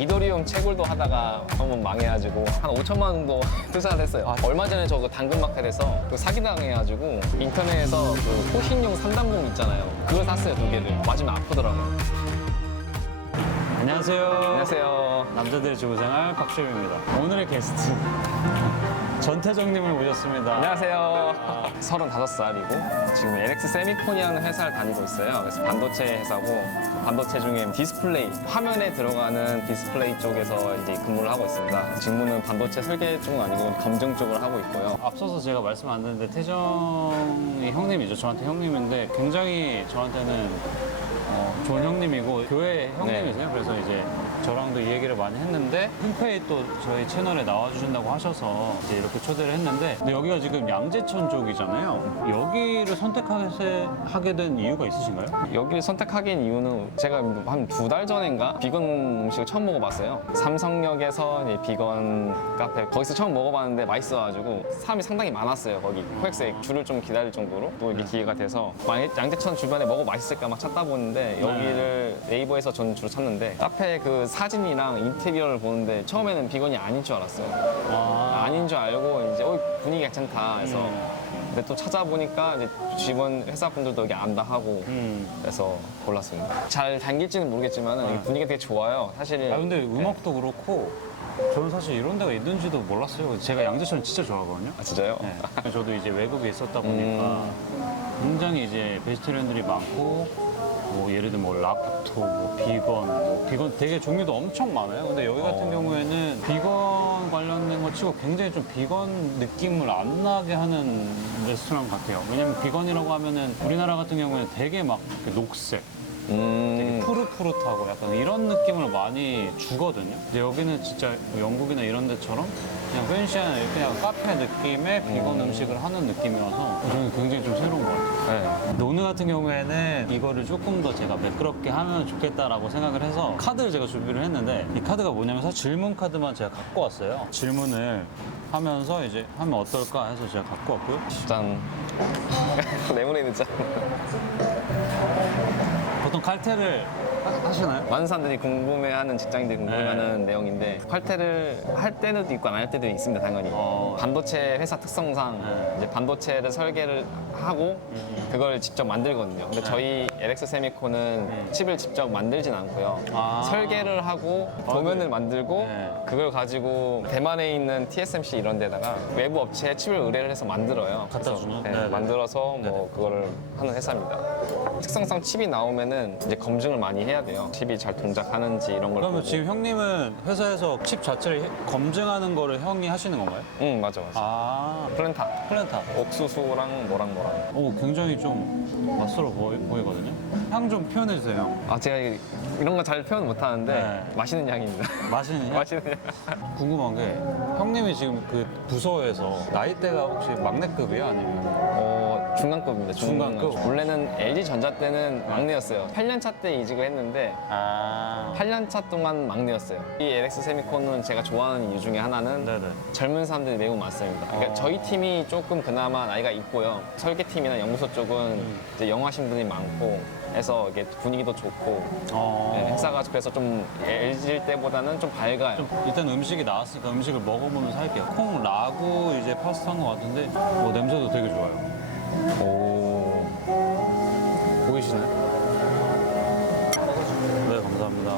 이더리움 채굴도 하다가 한번 망해가지고 한 5천만 원 정도 투자를 했어요. 아, 얼마 전에 저그 당근마켓에서 그 사기당해가지고 인터넷에서 그 호신용 3단봉 있잖아요. 그걸 샀어요 두 개를. 맞으면 아프더라고요. 안녕하세요. 안녕하세요. 남자들의 주부생활 박시우입니다. 오늘의 게스트 전태정님을 모셨습니다. 안녕하세요. 35살이고 지금 LX 세미콘이라는 회사를 다니고 있어요. 그래서 반도체 회사고 반도 체 중에 디스플레이, 화면에 들어가는 디스플레이 쪽에서 이제 근무를 하고 있습니다. 직무는 반도체 설계 쪽은 아니고 검증 쪽을 하고 있고요. 앞서서 제가 말씀 안 드렸는데 태정이 형님이죠. 저한테 형님인데 굉장히 저한테는 어, 좋은 형님이고 교회 형님이세요. 그래서 이제 저랑도 이 얘기를 많이 했는데 흔쾌히 또 저희 채널에 나와주신다고 하셔서 이제 이렇게 초대를 했는데 근데 여기가 지금 양재천 쪽이잖아요. 여기를 선택하게 하게 된 이유가 있으신가요? 여기를 선택하긴 이유는 제가 한 두 달 전인가 비건 음식을 처음 먹어봤어요. 삼성역에서 이제 비건 카페 거기서 처음 먹어봤는데 맛있어가지고 사람이 상당히 많았어요. 거기 코엑스에 줄을 좀 기다릴 정도로 또 이게 기회가 돼서 양재천 주변에 먹어 맛있을까 막 찾다 보는데 여기를 네이버에서 저는 주로 찾는데 카페 그 사진이랑 인테리어를 보는데 처음에는 비건이 아닌 줄 알았어요. 아, 아닌 줄 알고 이제 어 분위기 괜찮다 해서 음. 근데 또 찾아보니까 이제 주변 회사 분들도 여기 안다 하고 음. 그래서 골랐습니다. 잘 당길지는 모르겠지만 은 분위기가 되게 좋아요. 사실 아 근데 음악도 그렇고 저는 사실 이런 데가 있는지도 몰랐어요. 제가 양재천 진짜 좋아하거든요. 아 진짜요? 네. 저도 이제 외국에 있었다 보니까 굉장히 이제 베지테리언들이 많고 뭐 예를 들면 뭐 락토, 뭐 비건, 뭐 비건 되게 종류도 엄청 많아요. 근데 여기 같은 어. 경우에는 비건 관련된 거 치고 굉장히 좀 비건 느낌을 안 나게 하는 레스토랑 같아요. 왜냐면 비건이라고 하면은 우리나라 같은 경우에는 되게 막 이렇게 녹색, 되게 음, 푸릇푸릇하고 약간 이런 느낌을 많이 주거든요. 근데 여기는 진짜 뭐 영국이나 이런 데처럼 그냥 펜시한 그냥 카페 느낌의 비건 음. 식을 하는 느낌이어서 저는 굉장히 좀 새로운 것 같아요. 네. 오늘 같은 경우에는 이거를 조금 더 제가 매끄럽게 하면 좋겠다라고 생각을 해서 카드를 제가 준비를 했는데 이 카드가 뭐냐면 사실 질문 카드만 제가 갖고 왔어요. 질문을 하면서 이제 하면 어떨까 해서 제가 갖고 왔고요. 짠. 레모네이드 짠. 보통 칼퇴를 하- 하시나요? 많은 사람들이 궁금해하는 직장인들이 궁금해하는 내용인데 칼퇴를 할 때도 있고 안 할 때도 있습니다 당연히 어. 반도체 회사 특성상 네. 이제 반도체를 설계를 하고 그걸 직접 만들거든요 근데 네. 저희 LX 세미콘은 칩을 직접 만들진 않고요 아. 설계를 하고 도면을 네. 만들고 네. 그걸 가지고 대만에 있는 TSMC 이런 데다가 외부 업체에 칩을 의뢰를 해서 만들어요 갖다 그래서, 주는? 네, 네네. 만들어서 뭐 그거를 하는 회사입니다 특성상 칩이 나오면은 이제 검증을 많이 해야 돼요 칩이 잘 동작하는지 이런 걸 그러면 보고. 지금 형님은 회사에서 칩 자체를 해- 검증하는 거를 형이 하시는 건가요? 응 맞아 맞아 아, 플랜타 플랜타. 옥수수랑 뭐랑 뭐랑 오, 굉장히 좀 낯설어 보이, 보이 거든요. 향 좀 표현해 주세요. 아 제가 이- 이런 거 잘 표현 못 하는데 네. 맛있는 향입니다 맛있는 향? 맛있는 향 궁금한 게 형님이 지금 그 부서에서 나이대가 혹시 막내급이에요? 아니면? 어, 중간급입니다 중간급? 원래는 LG전자 때는 막내였어요 8년차 때 이직을 했는데 아. 8년차 동안 막내였어요 이 LX 세미콘은 제가 좋아하는 이유 중에 하나는 네네. 젊은 사람들이 매우 많습니다. 그러니까 어. 저희 팀이 조금 그나마 나이가 있고요. 설계팀이나 연구소 쪽은 음. 이제 영어하신 분이 많고 해서 이게 분위기도 좋고 어. 네, 회사가 그래서 좀 LG 때보다는 좀 밝아요. 좀 일단 음식이 나왔으니까 음식을 먹어보면서 할게요. 콩 라구 이제 파스타인 것 같은데 뭐 냄새도 되게 좋아요. 오 보이시나요? 네, 감사합니다.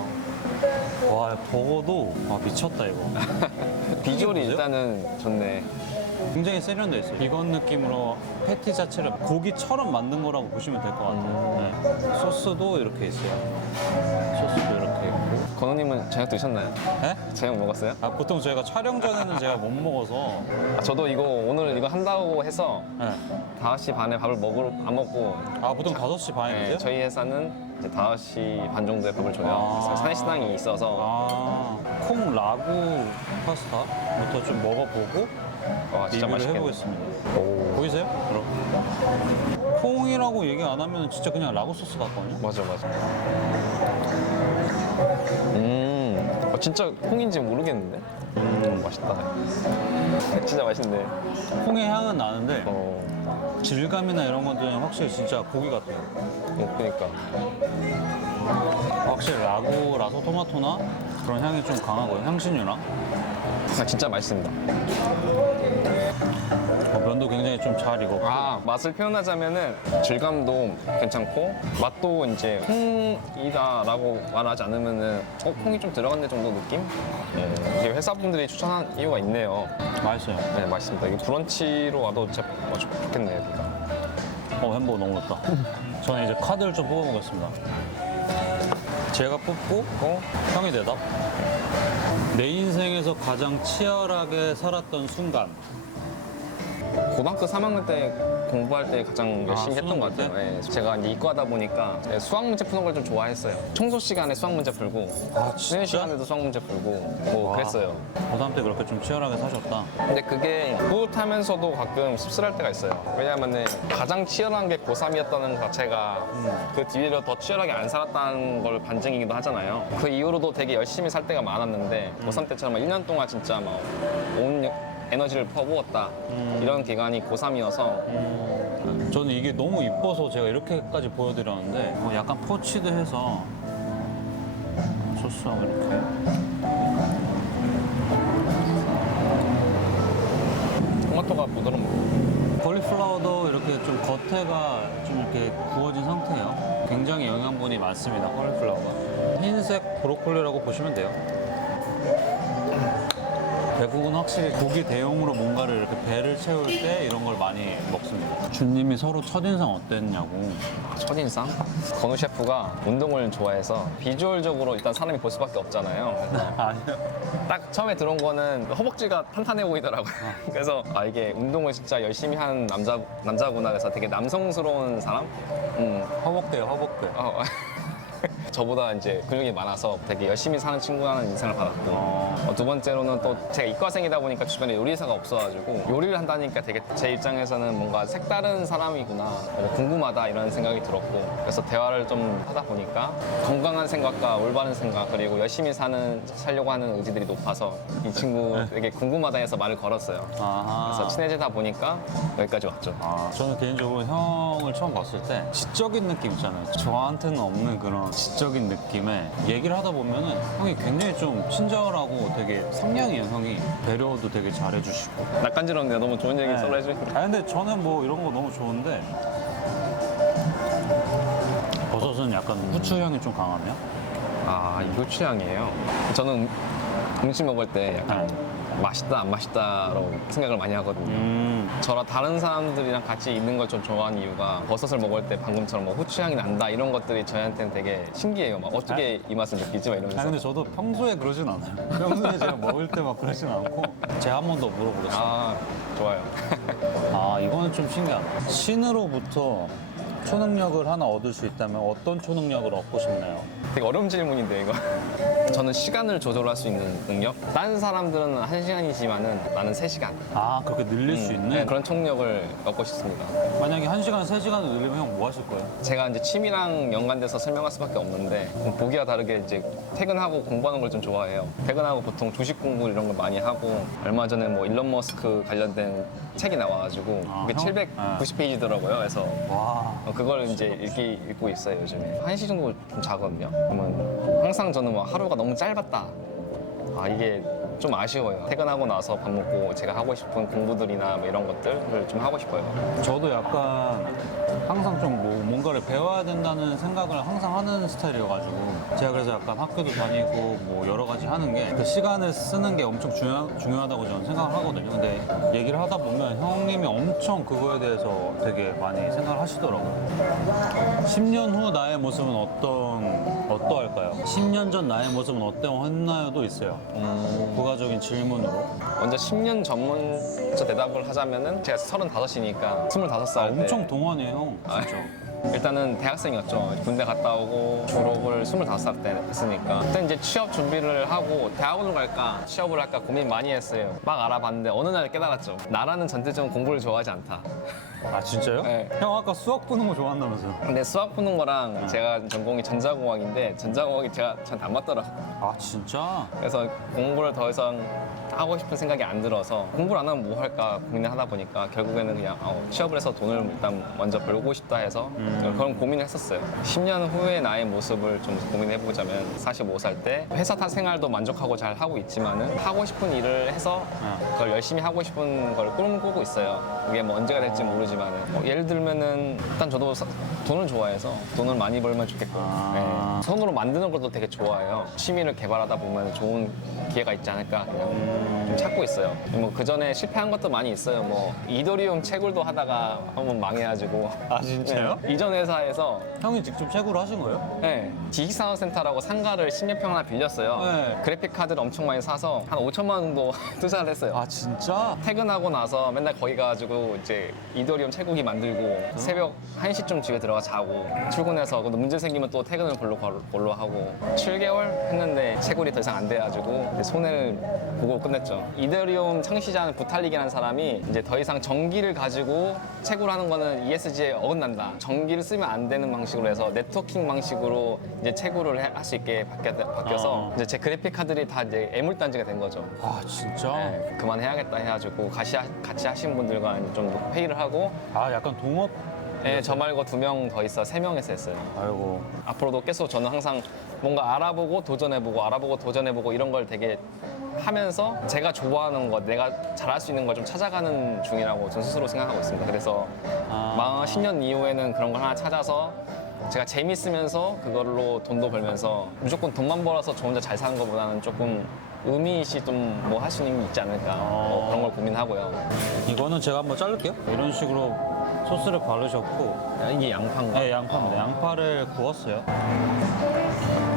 와, 버거도 와, 미쳤다 이거. 비주얼이 뭐죠? 일단은 좋네. 굉장히 세련돼 있어요. 비건 느낌으로 패티 자체를 고기처럼 만든 거라고 보시면 될 것 같아요. 네. 소스도 이렇게 있어요. 소스도 이렇게 있고. 건우님은 저녁 드셨나요? 네? 저녁 먹었어요? 아, 보통 저희가 촬영 전에는 제가 못 먹어서. 아, 저도 이거 오늘 이거 한다고 해서 네. 5시 반에 밥을 먹으러 안 먹고 아, 보통 5시 반에 네? 저희 회사는 이제 5시 반 정도에 밥을 줘요. 아. 그래서 사내식당이 있어서 아, 콩 라구 파스타부터 좀 먹어보고 와, 진짜 리뷰를 맛있겠네. 해보겠습니다. 오. 보이세요? 여러분? 콩이라고 얘기 안 하면 진짜 그냥 라구 소스 같거든요? 맞아 맞아. 음, 어, 진짜 콩인지 모르겠는데. 음, 맛있다. 진짜 맛있네. 콩의 향은 나는데 어, 질감이나 이런 것들은 확실히 진짜 고기 같아요. 어 그니까. 확실히 라구라서 토마토나 그런 향이 좀 강하고요. 향신료랑. 아, 진짜 맛있습니다. 어, 면도 굉장히 좀 잘 익었고. 아 맛을 표현하자면은 질감도 괜찮고 맛도 이제 콩이다라고 말하지 않으면은 어 콩이 좀 들어갔네 정도 느낌? 예, 이게 회사분들이 추천한 이유가 있네요. 맛있어요. 네 맛있습니다. 이게 브런치로 와도 진짜 어, 좋- 좋겠네요 여기가. 어, 햄버거 너무 좋다. 저는 이제 카드를 좀 뽑아보겠습니다. 제가 뽑고, 어? 형이 대답. 내 인생에서 가장 치열하게 살았던 순간. 고등학교 3학년 때 공부할 때 가장 열심히 아, 했던 수능 것볼 같아요. 예, 제가 이제 이과다 보니까 이제 수학 문제 푸는 걸 좀 좋아했어요. 청소 시간에 수학 문제 풀고, 아, 쉬는 시간에도 수학 문제 풀고, 뭐 와. 그랬어요. 고3 때 그렇게 좀 치열하게 사셨다. 근데 그게 뿌듯하면서도 가끔 씁쓸할 때가 있어요. 왜냐하면 가장 치열한 게 고3이었다는 것 자체가 그 뒤로 더 치열하게 안 살았다는 걸 반증이기도 하잖아요. 그 이후로도 되게 열심히 살 때가 많았는데 고3 때처럼 1년 동안 진짜 막온 에너지를 퍼부었다. 이런 기간이 고3이어서 저는 이게 너무 이뻐서 제가 이렇게까지 보여드렸는데 어, 약간 포치드해서 소스하고 이렇게 토마토가 부드러운 콜리플라워도 이렇게 좀 겉에가 좀 이렇게 구워진 상태예요. 굉장히 영양분이 많습니다. 콜리플라워가 흰색 브로콜리라고 보시면 돼요. 외국은 확실히 고기 대용으로 뭔가를 이렇게 배를 채울 때 이런 걸 많이 먹습니다. 주님이 서로 첫인상 어땠냐고. 첫인상? 건우 셰프가 운동을 좋아해서 비주얼적으로 일단 사람이 볼 수밖에 없잖아요. 그래서 아니요. 딱 처음에 들어온 거는 허벅지가 탄탄해 보이더라고요. 그래서 아 이게 운동을 진짜 열심히 하는 남자 남자구나 그래서 되게 남성스러운 사람. 음. 허벅대요, 허벅대. 어, 저보다 이제 근육이 많아서 되게 열심히 사는 친구라는 인상을 받았고 어. 어, 두 번째로는 또 제가 이과생이다 보니까 주변에 요리사가 없어가지고 요리를 한다니까 되게 제 입장에서는 뭔가 색다른 사람이구나 어, 궁금하다 이런 생각이 들었고 그래서 대화를 좀 하다 보니까 건강한 생각과 올바른 생각 그리고 열심히 사는 살려고 하는 의지들이 높아서 이 친구 되게 궁금하다 해서 말을 걸었어요. 아하. 그래서 친해지다 보니까 여기까지 왔죠. 아, 저는 개인적으로 형을 처음 봤을 때 지적인 느낌 있잖아요. 저한테는 없는 그런 지적 인 느낌에 얘기를 하다 보면은 형이 굉장히 좀 친절하고 되게 상냥해요, 형이. 배려도 되게 잘해주시고. 낯간지럽네요. 너무 좋은 얘기 서로 해주니까. 아, 근데 저는 뭐 이런 거 너무 좋은데 버섯은 약간 후추 향이 좀 강하네요. 아, 이거 취향이에요. 저는 음식 먹을 때 약간 맛있다, 안 맛있다로 생각을 많이 하거든요. 음, 저랑 다른 사람들이랑 같이 있는 걸 좀 좋아하는 이유가 버섯을 먹을 때 방금처럼 뭐 후추향이 난다 이런 것들이 저한테는 되게 신기해요. 막 어떻게 이 맛을 느끼지? 막아 이러면서. 근데 저도 평소에 그러진 않아요. 평소에 제가 먹을 때 막 그러진 않고 제가 한 번 더 물어보겠습니다. 아, 좋아요. 아 이거는 좀 신기하다. 신으로부터 초능력을 하나 얻을 수 있다면 어떤 초능력을 얻고 싶나요? 되게 어려운 질문인데 이거. 저는 시간을 조절할 수 있는 능력. 다른 사람들은 한 시간이지만은 나는 세 시간. 아 그렇게 늘릴 수 있는? 네, 그런 총력을 얻고 싶습니다. 만약에 한 시간 세 시간을 늘리면 형 뭐 하실 거예요? 제가 이제 취미랑 연관돼서 설명할 수밖에 없는데 보기와 다르게 이제 퇴근하고 공부하는 걸 좀 좋아해요. 퇴근하고 보통 주식 공부 이런 걸 많이 하고 얼마 전에 뭐 일론 머스크 관련된 책이 나와가지고 아, 그게 형? 790페이지더라고요. 그래서 와 그걸 이제 읽기, 읽고 있어요 요즘에. 한 시 정도 좀 자거든요. 그러면 항상 저는 막 하루가 너무 짧았다. 아 이게 좀 아쉬워요. 퇴근하고 나서 밥 먹고 제가 하고 싶은 공부들이나 뭐 이런 것들을 좀 하고 싶어요. 저도 약간 항상 좀 뭐 뭔가를 배워야 된다는 생각을 항상 하는 스타일이어가지고 제가 그래서 약간 학교도 다니고 뭐 여러 가지 하는 게 그 시간을 쓰는 게 엄청 중요, 중요하다고 저는 생각을 하거든요. 근데 얘기를 하다 보면 형님이 엄청 그거에 대해서 되게 많이 생각을 하시더라고요. 10년 후 나의 모습은 어떤? 10년 전 나의 모습은 어떠했나요도 있어요. 부가적인 질문으로. 먼저 10년 전문자 대답을 하자면은 제가 35이니까 25살 아, 때 엄청 동안이에요, 형. 진짜. 일단은 대학생이었죠. 군대 갔다 오고 졸업을 25살 때 했으니까. 그때 이제 취업 준비를 하고 대학원을 갈까 취업을 할까 고민 많이 했어요. 막 알아봤는데 어느 날 깨달았죠. 나라는 전체적으로 공부를 좋아하지 않다. 아 진짜요? 네. 형 아까 수학 푸는 거 좋아한다면서요? 근데 수학 푸는 거랑 제가 전공이 전자공학인데 전자공학이 제가 저한테 안 맞더라고요. 아 진짜? 그래서 공부를 더 이상 하고 싶은 생각이 안 들어서 공부를 안 하면 뭐 할까 고민을 하다 보니까 결국에는 그냥 어, 취업을 해서 돈을 일단 먼저 벌고 싶다 해서 그런 고민을 했었어요. 10년 후의 나의 모습을 좀 고민해보자면 45살 때 회사 타 생활도 만족하고 잘 하고 있지만은 하고 싶은 일을 해서 그걸 열심히 하고 싶은 걸 꿈꾸고 있어요. 그게 뭐 언제가 될지 모르지만은 뭐 예를 들면은 일단 저도 사- 돈을 좋아해서 돈을 많이 벌면 좋겠고 아. 네. 손으로 만드는 것도 되게 좋아해요. 취미를 개발하다 보면 좋은 기회가 있지 않을까 그냥 좀 찾고 있어요. 뭐 그 전에 실패한 것도 많이 있어요. 뭐 이더리움 채굴도 하다가 한번 망해가지고 아 진짜요? 네. 이전 회사에서 형이 직접 채굴 하신 거예요? 네, 지식산업센터라고 상가를 10몇 평 하나 빌렸어요. 네. 그래픽 카드를 엄청 많이 사서 한 5천만 원 정도 투자를 했어요. 아 진짜? 퇴근하고 나서 맨날 거기 가가지고 이제 이더리움 채굴기 만들고 새벽 1시쯤 집에 들어가 자고 출근해서 근데 문제 생기면 또 퇴근을 볼로, 볼로 하고 7개월 했는데 채굴이 더 이상 안 돼가지고 이제 손해를 보고 끝냈죠. 이더리움 창시자는 부탈릭이라는 사람이 이제 더 이상 전기를 가지고 채굴하는 거는 ESG에 어긋난다. 전기를 쓰면 안 되는 방식으로 해서 네트워킹 방식으로 이제 채굴을 할 수 있게 바뀌, 바뀌어서 어. 이제 제 그래픽 카드들이 다 이제 애물단지가 된 거죠. 아 진짜? 네, 그만해야겠다 해가지고 같이, 하- 같이 하신 분들과 이제 좀 회의를 하고 아 약간 동업? 네, 저 말고 두 명 더 있어 세 명에서 했어요. 아이고 앞으로도 계속 저는 항상 뭔가 알아보고 도전해보고 알아보고 도전해보고 이런 걸 되게 하면서 제가 좋아하는 것, 내가 잘할 수 있는 걸 좀 찾아가는 중이라고 전 스스로 생각하고 있습니다. 그래서 아. 만 10년 이후에는 그런 걸 하나 찾아서 제가 재밌으면서 그걸로 돈도 벌면서 무조건 돈만 벌어서 저 혼자 잘 사는 것보다는 조금 의미있이 좀뭐 있는 게 있지 않을까 뭐 그런 걸 고민하고요. 이거는 제가 한번 자를게요 이런 식으로 소스를 바르셨고 이게 양파인가? 네, 양파입니다. 양파를 구웠어요.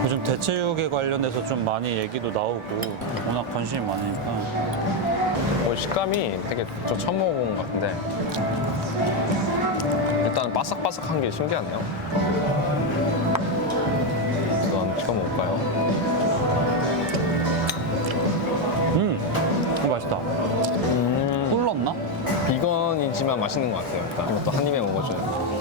요즘 대체육에 관련해서 좀 많이 얘기도 나오고 워낙 관심이 많으니까 어, 식감이 되게 저 처음 먹어본 것 같은데 일단 바삭바삭한 게 신기하네요. 이거 한번 찍어 먹을까요? 맛있다. 음, 꿀 넣나? 비건이지만 맛있는 것 같아요. 일단 이것도 한 입에 먹어줘요.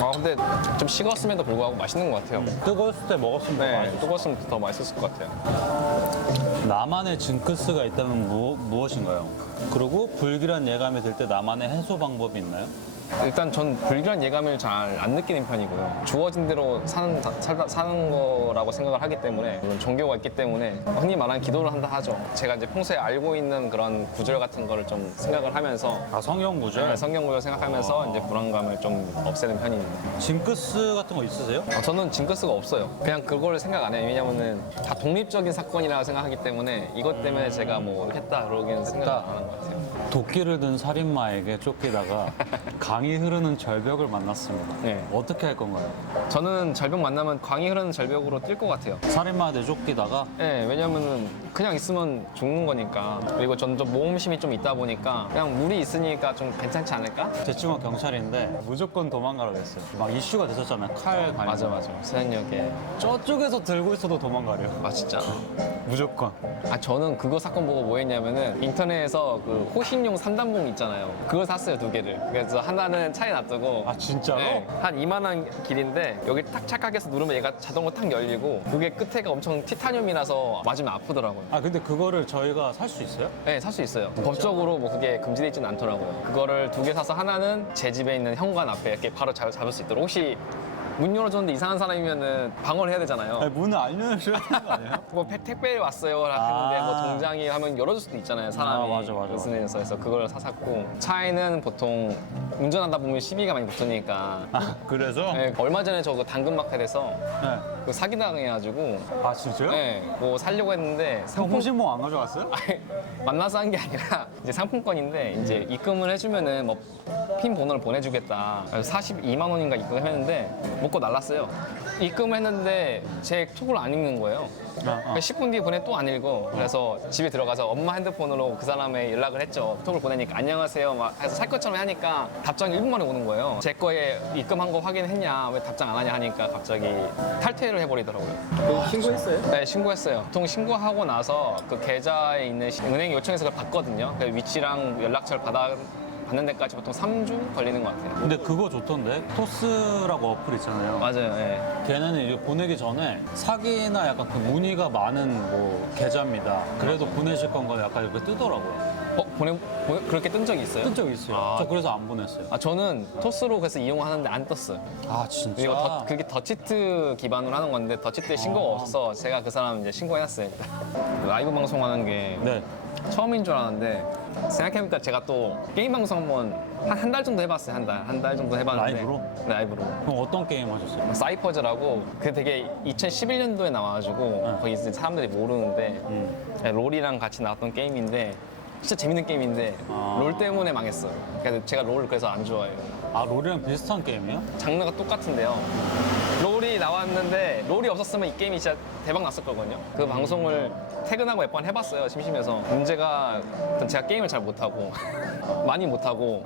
아 근데 좀 식었음에도 불구하고 맛있는 것 같아요. 뜨거웠을 때 먹었으면 더 네, 맛있어. 뜨거웠으면 더 맛있었을 것 같아요. 나만의 징크스가 있다면 무, 무엇인가요? 그리고 불길한 예감이 들 때 나만의 해소 방법이 있나요? 일단 전 불길한 예감을 잘 안 느끼는 편이고요. 주어진 대로 사는, 다- 살다, 사는 거라고 생각을 하기 때문에 물론 종교가 있기 때문에 흔히 말하는 기도를 한다 하죠. 제가 이제 평소에 알고 있는 그런 구절 같은 거를 좀 생각을 하면서 아 성경 구절. 성경 구절 생각하면서 이제 불안감을 좀 없애는 편입니다. 징크스 같은 거 있으세요? 어, 저는 징크스가 없어요. 그냥 그걸 생각 안 해요. 왜냐면은 다 독립적인 사건이라고 생각하기 때문에 이것 때문에 제가 뭐 했다 그러기는 생각 안 하는 것 같아요. 도끼를 든 살인마에게 쫓기다가 강이 흐르는 절벽을 만났습니다. 네. 어떻게 할 건가요? 저는 절벽 만나면 광이 흐르는 절벽으로 뛸 것 같아요. 살인마한테 쫓기다가 네, 왜냐면은 그냥 있으면 죽는 거니까. 그리고 저는 좀 모험심이 좀 있다 보니까 그냥 물이 있으니까 좀 괜찮지 않을까? 제 친구가 경찰인데 무조건 도망가라고 했어요. 막 이슈가 됐었잖아요. 칼 관련. 맞아, 맞아. 세연역에. 저쪽에서 들고 있어도 도망가래요. 아, 진짜. 무조건. 아, 저는 그거 사건 보고 뭐 했냐면은 인터넷에서 그 호신 용 산단봉 있잖아요. 그걸 샀어요, 두 개를. 그래서 하나는 차에 놔두고. 아 진짜로? 네, 한 이만한 길인데 여기 딱 착각해서 누르면 얘가 자동으로 탁 열리고 그게 끝에가 엄청 티타늄이라서 맞으면 아프더라고요. 아 근데 그거를 저희가 살 수 있어요? 네, 살 수 있어요. 법적으로 뭐 그게 금지되어 있지는 않더라고요. 그거를 두 개 사서 하나는 제 집에 있는 현관 앞에 이렇게 바로 잡, 잡을 수 있도록 혹시 문 열어줬는데 이상한 사람이면은 방어를 해야 되잖아요. 아니, 문을 안 열어줘야 되는 거 아니에요? 뭐 택- 택배 왔어요 했는데 아. 뭐 동장이 하면 열어줄 수도 있잖아요 사람이 아, 맞아, 맞아, 무슨 해서 그걸 사샀고 차에는 보통 운전하다 보면 시비가 많이 붙으니까 아 그래서? 네, 얼마 전에 저거 당근 마켓에서 네. 그 사기당해가지고 아 진짜요? 네, 뭐 살려고 했는데 형 상품 호신봉 안 가져갔어요? 아니, 만나서 한 게 아니라 이제 상품권인데 이제 입금을 해주면은 뭐 핀 번호를 보내주겠다. 그래서 42만 원인가 입금했는데 먹고 날랐어요. 입금을 했는데 제 톡을 안 읽는 거예요. 아, 아. 10분 뒤에 보내 또 안 읽어. 그래서 집에 들어가서 엄마 핸드폰으로 그 사람의 연락을 했죠. 톡을 보내니까 안녕하세요 막 해서 살 것처럼 하니까 답장이 1분 만에 오는 거예요. 제 거에 입금한 거 확인했냐 왜 답장 안 하냐 하니까 갑자기 탈퇴를 해버리더라고요. 신고했어요? 네, 신고했어요. 보통 신고하고 나서 그 계좌에 있는 시- 은행 요청해서 그걸 봤거든요. 그 위치랑 연락처를 받아 받는 데까지 보통 3주 걸리는 것 같아요. 근데 그거 좋던데 토스라고 어플 있잖아요. 맞아요. 예. 걔네는 이제 보내기 전에 사기나 약간 그 문의가 많은 뭐 계좌입니다. 그래도 보내실 건가 약간 이렇게 뜨더라고요. 어 보내, 보내 그렇게 뜬 적이 있어요? 뜬 적 있어요. 아. 저 그래서 안 보냈어요. 아 저는 토스로 그래서 이용하는데 안 떴어요. 아 진짜? 이거 더, 그게 더치트 기반으로 하는 건데 더치트에 신고가 아. 없어서 제가 그 사람 이제 신고해놨어요. 일단. 라이브 방송하는 게 네. 처음인 줄 알았는데 생각해보니까 제가 또 게임 방송 한번 한한달 정도 해봤어요. 한 달. 한 달 정도 해봤는데 라이브로? 네, 라이브로. 그럼 어떤 게임 하셨어요? 사이퍼즈라고 그 되게 2011년도에 나와가지고 네. 거기 이제 사람들이 모르는데 음. 네, 롤이랑 같이 나왔던 게임인데 진짜 재밌는 게임인데 아. 롤 때문에 망했어요. 그래서 제가 롤을 그래서 안 좋아해요. 아 롤이랑 비슷한 게임이요? 장르가 똑같은데요. 나왔는데 롤이 없었으면 이 게임이 진짜 대박 났을 거거든요. 그 방송을 퇴근하고 몇 번 해봤어요. 심심해서. 문제가 제가 게임을 잘 못하고 많이 못하고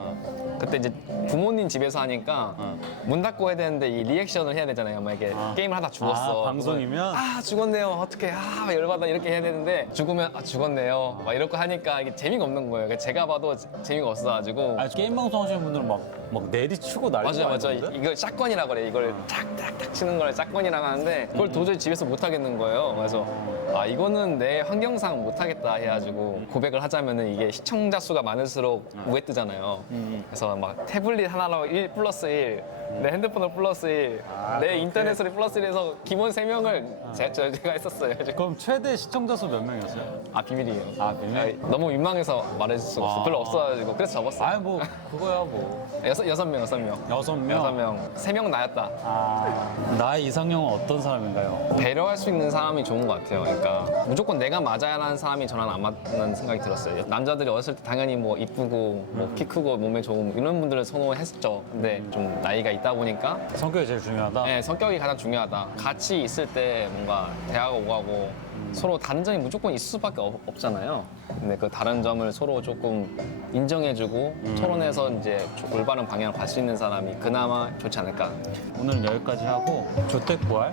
그때 이제 부모님 집에서 하니까 어. 문 닫고 해야 되는데 이 리액션을 해야 되잖아요. 막 이게 아. 게임을 하다 죽었어. 아, 방송이면? 아 죽었네요. 어떻게 아 열받아 이렇게 해야 되는데 죽으면 아 죽었네요. 막 이렇게 하니까 이게 재미가 없는 거예요. 그러니까 제가 봐도 재미가 없어가지고 아니 게임 방송 하시는 분들은 막, 막 내리치고 난리가 맞아요, 맞아요. 아니던데? 이걸 샷건이라 그래. 이걸 탁탁탁 치는 걸 샷건이라고 하는데 그걸 도저히 집에서 못 하겠는 거예요. 그래서 아 이거는 내 환경상 못 하겠다 해가지고 고백을 하자면은 이게 시청자 수가 많을수록 우회 뜨잖아요. 음. 그래서 막 태블릿 하나로 1 플러스 1, 내 핸드폰으로 플러스 1, 아, 내? 인터넷으로 플러스 1해서 기본 3명을 제, 저- 제가 했었어요. 그럼 최대 시청자 수 몇 명이었어요? 아 비밀이에요. 아, 비밀? 아니, 너무 민망해서 말해줄 수가 없어. 아. 별로 없어가지고 그래서 접었어요. 아니 뭐 그거야 뭐 여섯 여섯 명, 여섯 명. 여섯 명. 여섯 명. 세 명 나였다. 아 나의 이상형은 어떤 사람인가요? 배려할 수 있는 사람이 좋은 것 같아요. 그러니까 무조건 내가 맞아야 하는 사람이 저는 안 맞는 생각이 들었어요. 남자들이 어렸을 때 당연히 뭐 이쁘고 뭐 키 크고 몸에 좋은 이런 분들을 선호했었죠. 근데 좀 나이가 있다 보니까 성격이 제일 중요하다. 네, 성격이 가장 중요하다. 같이 있을 때 뭔가 대화가 오가고 서로 다른 점이 무조건 있을 수밖에 없, 없잖아요. 근데 그 다른 점을 서로 조금 인정해주고 토론해서 이제 올바른 방향을 갈 수 있는 사람이 그나마 좋지 않을까. 오늘은 여기까지 하고 주택 부활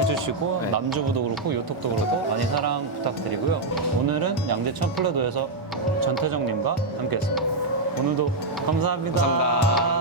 해주시고 네. 남주부도 그렇고 요톡도 그렇고 많이 사랑 부탁드리고요. 오늘은 양재천 플레도에서 전태정님과 함께했습니다. 오늘도 감사합니다. 감사합니다.